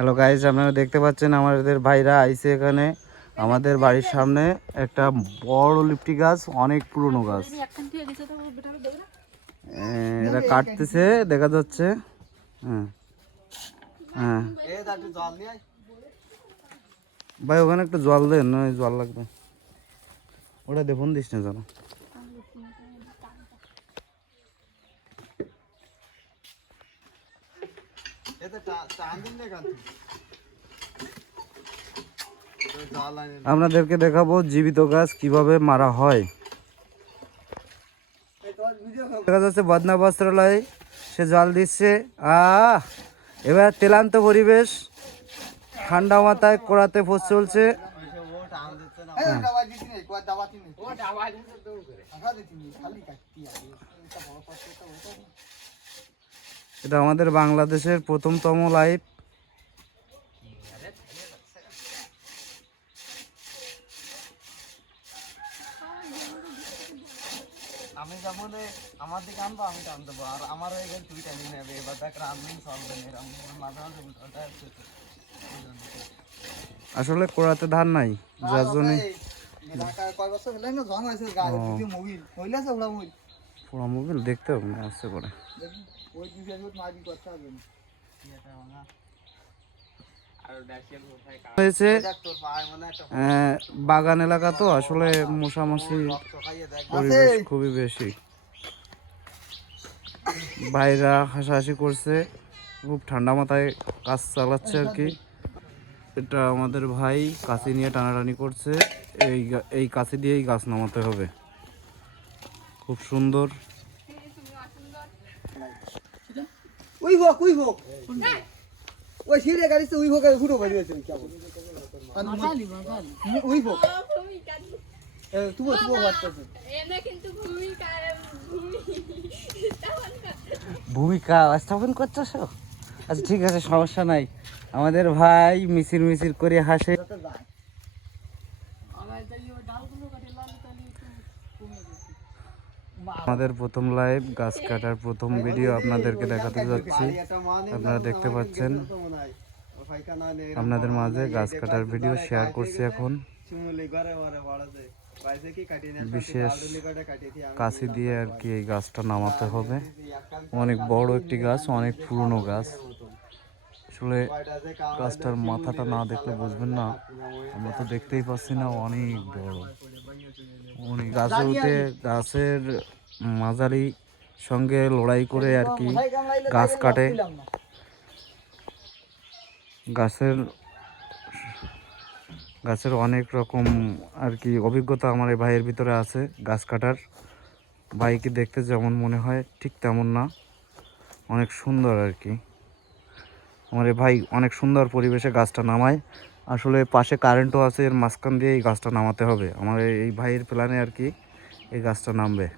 Hello guys, আপনারা দেখতে পাচ্ছেন আমাদের ভাইরা আইছে এখানে আমাদের বাড়ির সামনে একটা বড় লিপটি গাছ, অনেক পুরনো গাছ। এটা কাটতেছে দেখা যাচ্ছে। হ্যাঁ হ্যাঁ ভাই, ওখানে একটু জল দেন, নয় জল লাগবে, ওটা দেখুন দিস না যেন। আপনাদেরকে দেখাবো জীবিত গাছ কিভাবে মারা হয়। দেখা যাচ্ছে বদনা বস্ত্রালয়, সে জল দিচ্ছে। এবার তেলান্ত পরিবেশ, ঠান্ডা মাথায় কোড়াতে ফোস চলছে। এটা আমাদের বাংলাদেশের প্রথমতম লাইভ। আমি যাবো আমার দিকে আনবো, আমি টান দেবো, আর আমার হয়ে গেলে তুই টানি নেবে। এবার দেখ রানবিন চলবে না, মাঝে মাঝে উল্টোটা আসলে কোড়াতে ধান নাই, যার জন্য পোড়া মোবিল দেখতে হবে না, আসতে করে হয়েছে। বাগান এলাকা তো আসলে মশামাছি পরিবেশ খুবই বেশি। ভাইরা হাসাহাসি করছে, খুব ঠান্ডা মাথায় কাজ চালাচ্ছে আর কি। এটা আমাদের ভাই কাঁচি নিয়ে টানাটানি করছে, এই কাঁচি দিয়েই গাছ নামাতে হবে। খুব সুন্দর। ওই সিঁড়ে গাড়িতে উইভো করে ফুটো বেরিয়ে গেছে কেমন উইভো তুবো তুবো বাচ্চাছে এনে কিন্তু ভূমিকা স্থাপন করতেছ। আচ্ছা ঠিক আছে, সমস্যা নাই। আমাদের ভাই মিছিল মিছিল করে হাসে। আমাদের প্রথম লাইভ গাছ কাটার প্রথম ভিডিও আপনাদেরকে দেখাতে যাচ্ছি। আপনারা দেখতে পাচ্ছেন আপনাদের মাঝে গাছ কাটার ভিডিও শেয়ার করছি। এখন বিশেষ কাঁচি দিয়ে আর কি এই গাছটা নামাতে হবে। অনেক বড় একটি গাছ, অনেক পুরনো গাছ। আসলে গাছটার মাথাটা না দেখলে বুঝবেন না, আমরা তো দেখতেই পাচ্ছি না, অনেক বড়। অনেক গাছে উঠে গাছের মাঝারি সঙ্গে লড়াই করে আর কি গাছ কাটে। গাছের অনেক রকম আর কি অভিজ্ঞতা আমার এই ভাইয়ের ভিতরে আছে গাছ কাটার। ভাইকে দেখতে যেমন মনে হয় ঠিক তেমন না, অনেক সুন্দর আর কি। আমার এই ভাই অনেক সুন্দর পরিবেশে গাছটা নামায়। আসলে পাশে কারেন্টও আছে, এর মাঝখান দিয়ে এই গাছটা নামাতে হবে। আমার এই ভাইয়ের প্ল্যানে আর কি এই গাছটা নামবে।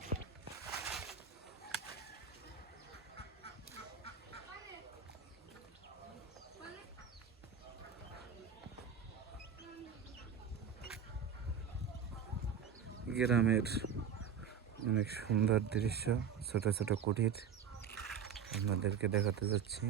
গ্রামের অনেক সুন্দর দৃশ্য, ছোট ছোট কুটির আপনাদেরকে দেখাতে যাচ্ছি।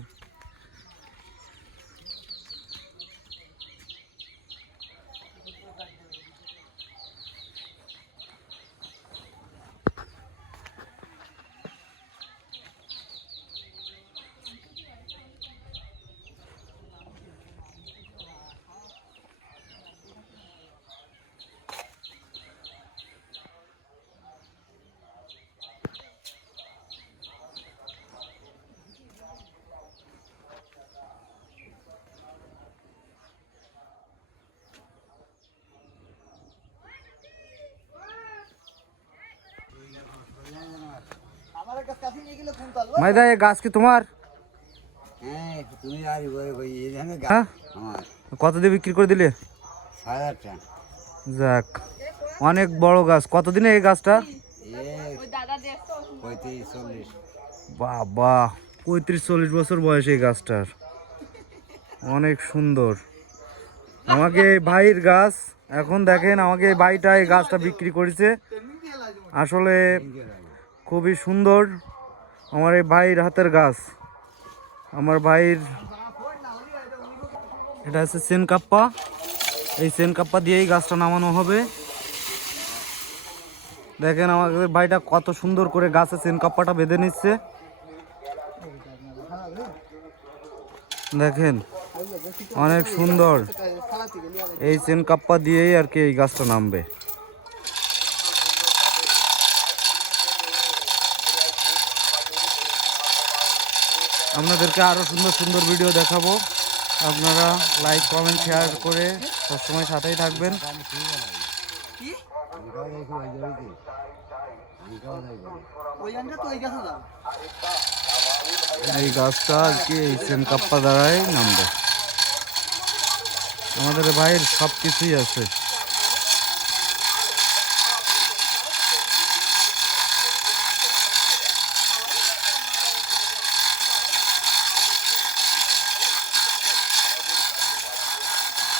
মাইদা, এই গাছ কি তোমার? হ্যাঁ, কত দিয়ে বিক্রি করে দিলে? যাক, অনেক বড় গাছ। কতদিনে এই গাছটা? বাবা, 35-40 বছর বয়স এই গাছটার। অনেক সুন্দর। আমাকে ভাইয়ের গাছ, এখন দেখেন আমাকে ভাইটা এই গাছটা বিক্রি করেছে। আসলে খুবই সুন্দর আমার এই ভাইয়ের হাতের গাছ। আমার ভাইয়ের এটা হচ্ছে চেন কাপ্পা, এই চেন কাপ্পা দিয়েই গাছটা নামানো হবে। দেখেন আমাদের ভাইটা কত সুন্দর করে গাছে চেন কাপ্পাটা বেঁধে নিচ্ছে। দেখেন অনেক সুন্দর, এই চেন কাপ্পা দিয়েই আর কি এই গাছটা নামবে। আপনাদেরকে আরো সুন্দর সুন্দর ভিডিও দেখাবো, আপনারা লাইক কমেন্ট শেয়ার করে সবসময় সাথেই থাকবেন। এই গাছটা আর কি এই চেন কাপ্পা দ্বারাই নামবে। আমাদের ভাইয়ের সব কিছুই আছে।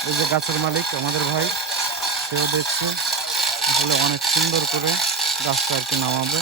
এই যে গাছের মালিক আমাদের ভাই, সেও দেখছে আসলে অনেক সুন্দর করে গাছটা আর কি নামাবে।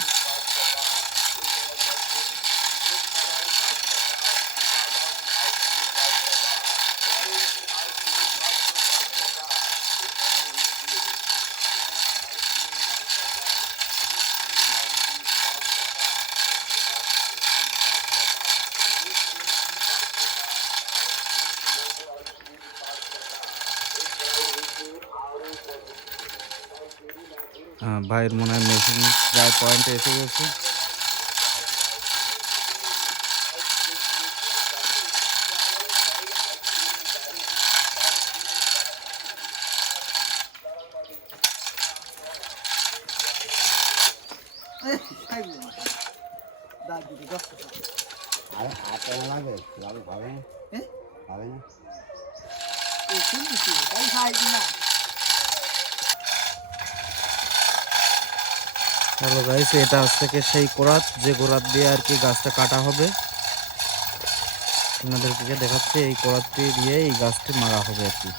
হ্যাঁ, ভাইয়ের মনে হয় মেশিন প্রায় পয়েন্টে এসে গেছে। হ্যালো গাইস, এটা হচ্ছে কি সেই কোরাত, যে কোরাত দিয়ে আর কি গাছটা কাটা হবে। আপনাদেরকে দেখাচ্ছে এই কোরাতটি দিয়ে এই গাছটি মারা হবে আর কি।